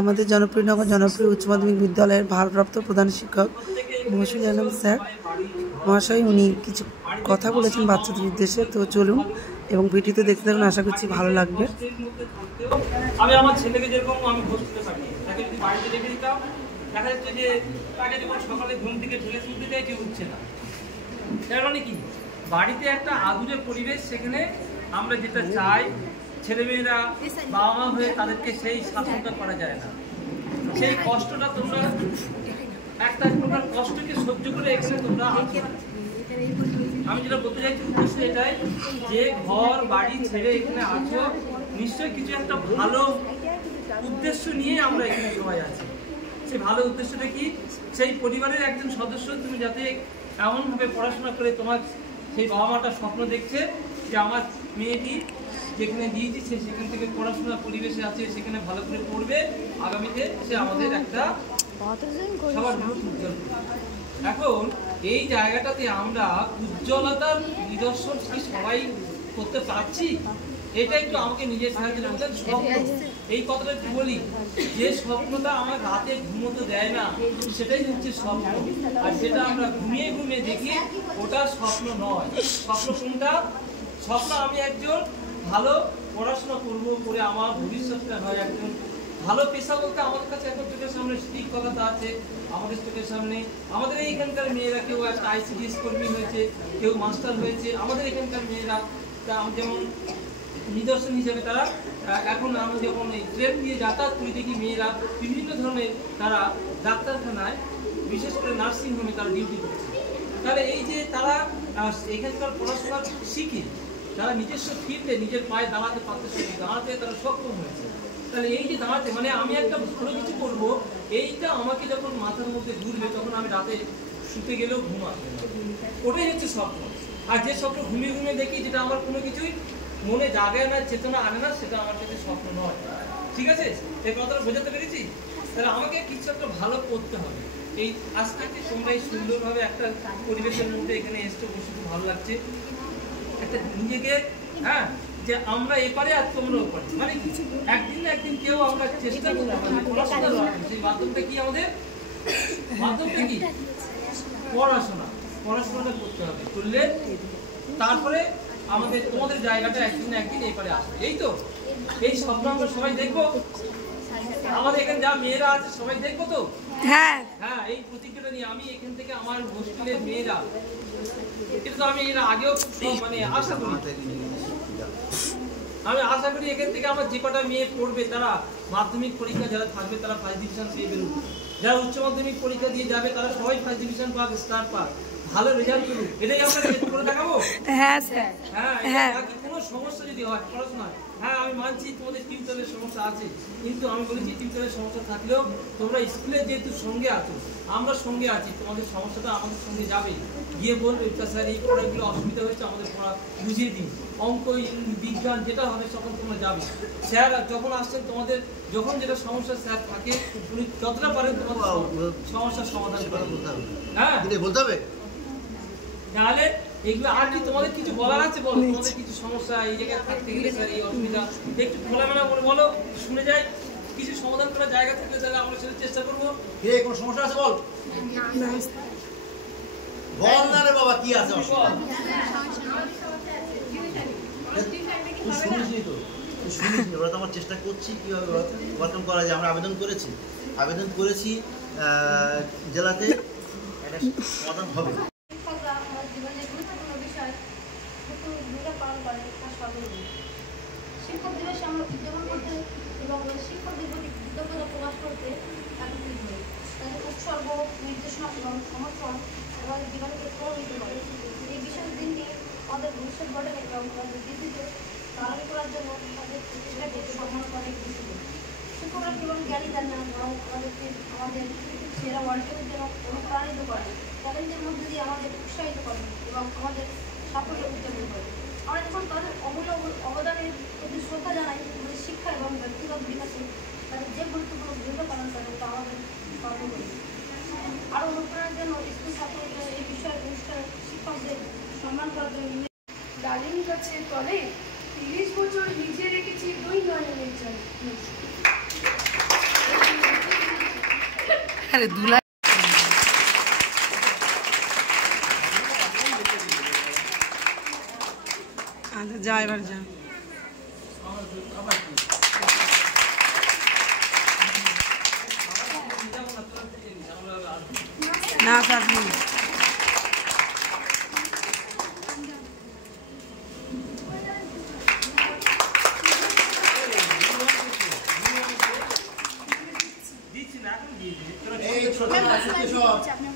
আমাদের জনপ্রিয়নগর জনপ্রিয় উচ্চ মাধ্যমিক বিদ্যালয়ের ভারপ্রাপ্ত প্রধান শিক্ষক মহসিন আলম স্যার মহাশয় উনি কিছু কথা বলেছেন বাচ্চাদের উদ্দেশ্যে। তো চলুন এবং ভিডিওতে দেখতে থাকুন, আশা করছি ভালো লাগবে। আমি আমার ছেলেকে যেরকম আমি হোস্টেলে পাঠাই, তাকে যদি বাড়িতে রেখে দিতাম, দেখা যাচ্ছে যে তাকে যখন সকালে ঘুম থেকে ঠেলে তুলতে চাই কেউ উঠছে না। তার মানে কি, বাড়িতে একটা আদুরে পরিবেশ, সেখানে আমরা যেটা চাই ছেলেমেয়েরা বাবা মা হয়ে তাদেরকে সেই শাসনটা করা যায় না। সেই কষ্টটা তোমরা একটা প্রকার কষ্টকে সহ্য করে এখানে তোমরা আছো। আমি যেটা বলতে চাইছি উদ্দেশ্য এটাই যে ঘর বাড়ি ছেড়ে এখানে আছো, নিশ্চয়ই কিছু একটা ভালো উদ্দেশ্য নিয়ে আমরা এখানে সবাই আছি। সেই ভালো উদ্দেশ্যটা কি, সেই পরিবারের একজন সদস্য তুমি যাতে এমনভাবে পড়াশোনা করে তোমার সেই বাবা মাটা স্বপ্ন দেখছে যে আমার মেয়েটি যেখানে দিয়েছি সে সেখান থেকে পড়াশোনার পরিবেশে আছে, সেখানে ভালো করে পড়বে, আগামীতে সে আমাদের একটা সবার মুখ উজ্জ্বল করবে। এখন এই জায়গাটাতে আমরা উজ্জ্বলতার নিদর্শন কি সবাই করতে পারছি? এটা একটু আমাকে নিজের সাহায্যে বলতেন। স্বপ্ন, এই কথাটা একটু বলি, যে স্বপ্নটা আমার রাতে ঘুমোতে দেয় না সেটাই হচ্ছে স্বপ্ন। আর যেটা আমরা ঘুমিয়ে ঘুমিয়ে দেখি ওটা স্বপ্ন নয়। স্বপ্ন কোনটা? স্বপ্ন আমি একজন ভালো পড়াশোনা করবো, করে আমার ভবিষ্যৎটা হয় একজন ভালো পেশা। বলতে আমাদের কাছে এখন চোখের সামনে শিক্ষকতা আছে, আমাদের চোখের সামনে আমাদের এইখানকার মেয়েরা কেউ একটা ICDS কর্মী হয়েছে, কেউ মাস্টার হয়েছে। আমাদের এখানকার মেয়েরা যেমন নিদর্শন হিসেবে তারা এখন আমি যখন এই ট্রেন দিয়ে যাতায়াত করি দেখি মেয়েরা বিভিন্ন ধরনের তারা ডাক্তারখানায়, বিশেষ করে নার্সিং হোমে তারা ডিউটি করছে। তাহলে এই যে তারা এখানকার পড়াশোনা শিখে তারা নিজস্ব ফিল্ডে নিজের পায়ে দাঁড়াতে পারতেছে, দাঁড়াতে তারা সক্ষম হয়েছে। তাহলে এই যে দাঁড়াতে মানে আমি একটা ভালো কিছু করবো, এইটা আমাকে যখন মাথার মধ্যে ঘুরবে তখন আমি রাতে শুতে গেলেও ঘুম আসবে না। ওটাই হচ্ছে স্বপ্ন। আর যে স্বপ্ন ঘুমিয়ে ঘুমিয়ে দেখি, যেটা আমার কোনো কিছুই মনে জাগায় না, চেতনা আনে না, সেটা আমার কাছে স্বপ্ন নয়। ঠিক আছে, এই কথাটা বোঝাতে পেরেছি? তাহলে আমাকে কিছু একটা ভালো করতে হবে। এই আজকে তোমরা এই সুন্দরভাবে একটা পরিবেশের মধ্যে এখানে এসে বসে খুব ভালো লাগছে। একটা নিজেকে যে আমরা এপারে আর তোমরা ওপারে, মানে একদিন না একদিন কেউ আমরা চেষ্টা করতে পারি পড়াশোনা। সেই মাধ্যমটা কি, আমাদের মাধ্যমটা কি? পড়াশোনাটা করতে হবে। করলে তারপরে আমাদের তোমাদের জায়গাটা একদিন না একদিন এপারে আসবে। এই তো এই স্বপ্ন আমরা সবাই দেখবো। আমাদের এখানে যা মেয়েরা আছে সবাই দেখবো তো। হ্যাঁ, এই প্রতিজ্ঞাটা নিয়ে আমি এখান থেকে আমার হোস্টেলের মেয়েরা, এটা তো আমি এর আগেও মানে আশা করি এখান থেকে আমার যে কটা মেয়ে পড়বে তারা মাধ্যমিক পরীক্ষা যারা থাকবে তারা ফার্স্ট ডিভিশন পেয়ে বেরোবে। যারা উচ্চ মাধ্যমিক পরীক্ষা দিয়ে যাবে তারা সবাই ফার্স্ট ডিভিশন পাক, স্টার পাক, ভালো রেজাল্ট করুক। এটাই আমরা করে দেখাবো। হ্যাঁ স্যার, কোনো সমস্যা যদি হয় পড়াশোনায়, আমি মানছি তোমাদের টিউটরের সমস্যা আছে, কিন্তু আমি বলেছি টিউটরের সমস্যা থাকলেও তোমরা স্কুলে যেহেতু সঙ্গে আছো, আমরা সঙ্গে আছি, তোমাদের সমস্যাটা আমাদের সঙ্গে যাবে, গিয়ে বলবে স্যার এই পড়াগুলো অসুবিধা হয়েছে, আমাদের পড়া বুঝিয়ে দিন, অঙ্ক বিজ্ঞান যেটা হবে তখন তোমরা যাবে। স্যার যখন আসছেন তোমাদের যখন যেটা সমস্যা স্যার থাকে উনি যতটা পারেন তোমাদের সমস্যার সমাধান করে বলতে হবে। তাহলে এগুলো আর কি তোমাদের কিছু বলার আছে? বলো, তোমাদের কিছু সমস্যা এই জায়গায় থাকতে গেলে স্যার এই অসুবিধা একটু খোলামেলা করে বলো, শুনে যাই। কিছু সমাধান করার জায়গা থাকলে তাহলে আমরা সেটা চেষ্টা করবো। কোনো সমস্যা আছে বল, বল না রে বাবা, কি আছে অসুবিধা? শুনিসনি তো, শুনিসনি? ওরা তো আমার চেষ্টা করছি কীভাবে ওভারকাম করা যায়। আমরা আবেদন করেছি জেলাতে, একটা সমাধান হবে। শিক্ষক দিবসে আমরা উদযাপন করতে এবং শিক্ষকদের প্রতি কৃতজ্ঞতা প্রকাশ করতে একত্রিত হই। তাদের উৎসর্গ, নির্দেশনা এবং সমর্থন আমাদের জীবনকে প্রভাবিত করে। এই বিশেষ দিনটি আমাদের ভবিষ্যৎ গঠনে এবং আমাদের বৃদ্ধিতে ধারণ করার জন্য তাদের প্রতিভাকে সম্মান করে গৃহীত। শিক্ষকরা কেবল জ্ঞানী দেন না, বরং আমাদেরকে আমাদের সেরা অর্জনের জন্য অনুপ্রাণিত করেন, চ্যালেঞ্জের মধ্যে দিয়ে আমাদের উৎসাহিত করেন এবং আমাদের সাফল্য উদযাপন করেন। আমরা যখন তাদের অমূল্য অবদানের প্রতি শ্রদ্ধা জানাই, আমাদের শিক্ষা এবং ব্যক্তিগত বিকাশে তাদের যে গুরুত্বপূর্ণ ভূমিকা পালন করেন তা আমাদের স্মরণ করি। আরও অনুপ্রেরণার জন্য স্কুল ছাত্রদের এই বিষয়ে অনুষ্ঠানে শিক্ষকদের সম্মান করার জন্য ডালিম গাছের তলে 30 বছর নিজে রেখেছি 2 নয়নের জল। আরে দুলা আচ্ছা যা এবার যা না চাটনি দিচ্ছি না এখন দিয়ে দিই ম্যাম, আপনি